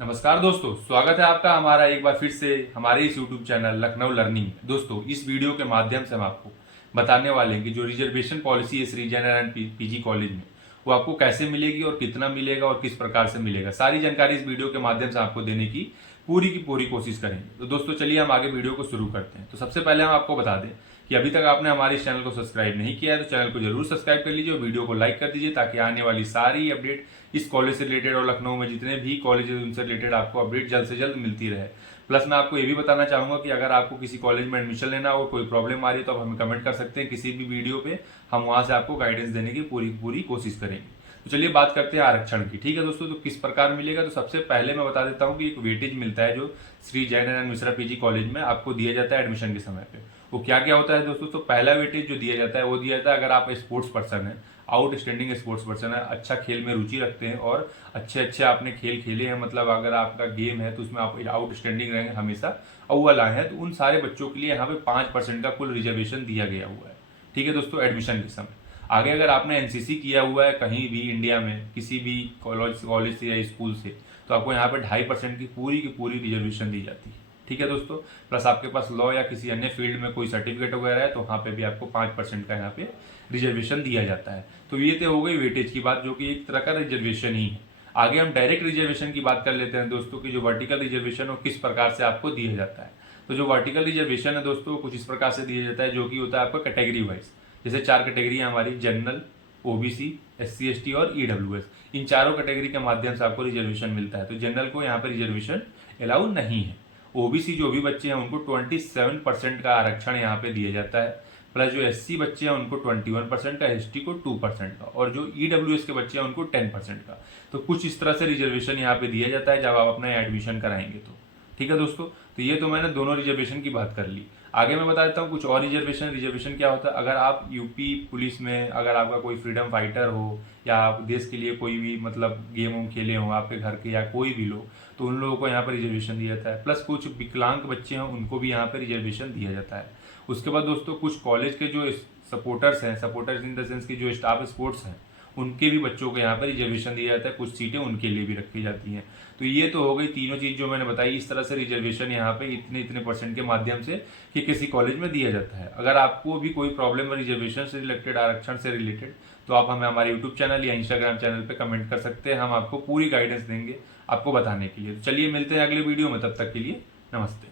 नमस्कार दोस्तों, स्वागत है आपका हमारा एक बार फिर से हमारे इस YouTube चैनल लखनऊ लर्निंग में। दोस्तों, इस वीडियो के माध्यम से हम आपको बताने वाले हैं कि जो रिजर्वेशन पॉलिसी है श्री जयनारायण पीजी कॉलेज में, वो आपको कैसे मिलेगी और कितना मिलेगा और किस प्रकार से मिलेगा। सारी जानकारी इस वीडियो के माध्यम से आपको देने की पूरी कोशिश करेंगे। तो दोस्तों, चलिए हम आगे वीडियो को शुरू करते हैं। तो सबसे पहले हम आपको बता दें कि अभी तक आपने हमारे इस चैनल को सब्सक्राइब नहीं किया है तो चैनल को जरूर सब्सक्राइब कर लीजिए और वीडियो को लाइक कर दीजिए, ताकि आने वाली सारी अपडेट इस कॉलेज से रिलेटेड और लखनऊ में जितने भी कॉलेज है उनसे रिलेटेड आपको अपडेट जल्द से जल्द मिलती रहे। प्लस मैं आपको ये भी बताना चाहूंगा कि अगर आपको किसी कॉलेज में एडमिशन लेना हो, कोई प्रॉब्लम आ रही है, तो आप हमें कमेंट कर सकते हैं किसी भी वीडियो पे। हम वहां से आपको गाइडेंस देने की पूरी कोशिश करेंगे। तो चलिए बात करते हैं आरक्षण की। ठीक है दोस्तों, तो किस प्रकार मिलेगा। तो सबसे पहले मैं बता देता हूँ कि एक वेटेज मिलता है जो श्री जयनारायण मिश्रा पीजी कॉलेज में आपको दिया जाता है एडमिशन के समय पे। वो क्या क्या होता है दोस्तों। तो पहला वेटेज जो दिया जाता है वो दिया जाता है अगर आप स्पोर्ट्स पर्सन है, आउटस्टैंडिंग स्पोर्ट्स पर्सन है, अच्छा खेल में रुचि रखते हैं और अच्छे आपने खेल खेले हैं, मतलब अगर आपका गेम है तो उसमें आप आउटस्टैंडिंग रहेंगे, हमेशा अव्वल आए हैं, तो उन सारे बच्चों के लिए यहाँ पे 5% का कुल रिजर्वेशन दिया गया हुआ है। ठीक है दोस्तों, एडमिशन के समय। आगे अगर आपने एनसीसी किया हुआ है कहीं भी इंडिया में किसी भी कॉलेज से या स्कूल से, तो आपको यहाँ पे 2.5% की पूरी रिजर्वेशन दी जाती है। ठीक है दोस्तों, प्लस आपके पास लॉ या किसी अन्य फील्ड में कोई सर्टिफिकेट वगैरह है तो वहाँ पे भी आपको 5% का यहाँ पे रिजर्वेशन दिया जाता है। तो ये तो हो गई वेटेज की बात, जो कि एक तरह का रिजर्वेशन ही है। आगे हम डायरेक्ट रिजर्वेशन की बात कर लेते हैं दोस्तों, की जो वर्टिकल रिजर्वेशन हो किस प्रकार से आपको दिया जाता है। तो जो वर्टिकल रिजर्वेशन है दोस्तों, कुछ इस प्रकार से दिया जाता है, जो कि होता है आपका कैटेगरी वाइज। जैसे 4 कैटेगरी है हमारी, जनरल, ओबीसी, एससी एसटी और ईडब्ल्यूएस। इन चारों कैटेगरी के माध्यम से आपको रिजर्वेशन मिलता है। तो जनरल को यहाँ पर रिजर्वेशन अलाउ नहीं है। ओबीसी जो भी बच्चे हैं उनको 27% का आरक्षण यहाँ पे दिया जाता है। प्लस जो एससी बच्चे हैं उनको 21% का, एसटी को 2% का, और जो ईडब्ल्यूएस के बच्चे हैं उनको 10% का। तो कुछ इस तरह से रिजर्वेशन यहाँ पे दिया जाता है जब आप अपना एडमिशन कराएंगे तो। ठीक है दोस्तों, तो ये तो मैंने दोनों रिजर्वेशन की बात कर ली। आगे मैं बता देता हूँ कुछ और रिजर्वेशन क्या होता है। अगर आप यूपी पुलिस में, अगर आपका कोई फ्रीडम फाइटर हो या आप देश के लिए कोई भी मतलब गेम वूम खेले हो आपके घर के या कोई भी लोग, तो उन लोगों को यहाँ पर रिजर्वेशन दिया जाता है। प्लस कुछ विकलांग बच्चे हैं उनको भी यहाँ पर रिजर्वेशन दिया जाता है। उसके बाद दोस्तों कुछ कॉलेज के जो सपोर्टर्स हैं, सपोर्टर्स इन द सेंस की जो स्टाफ स्पोर्ट्स हैं, उनके भी बच्चों को यहाँ पर रिजर्वेशन दिया जाता है। कुछ सीटें उनके लिए भी रखी जाती हैं। तो ये तो हो गई तीनों चीज जो मैंने बताई। इस तरह से रिजर्वेशन यहाँ पे इतने परसेंट के माध्यम से कि किसी कॉलेज में दिया जाता है। अगर आपको भी कोई प्रॉब्लम है रिजर्वेशन से रिलेटेड, आरक्षण से रिलेटेड, तो आप हमें हमारे यूट्यूब चैनल या इंस्टाग्राम चैनल पर कमेंट कर सकते हैं। हम आपको पूरी गाइडेंस देंगे आपको बताने के लिए। तो चलिए मिलते हैं अगले वीडियो में, तब तक के लिए नमस्ते।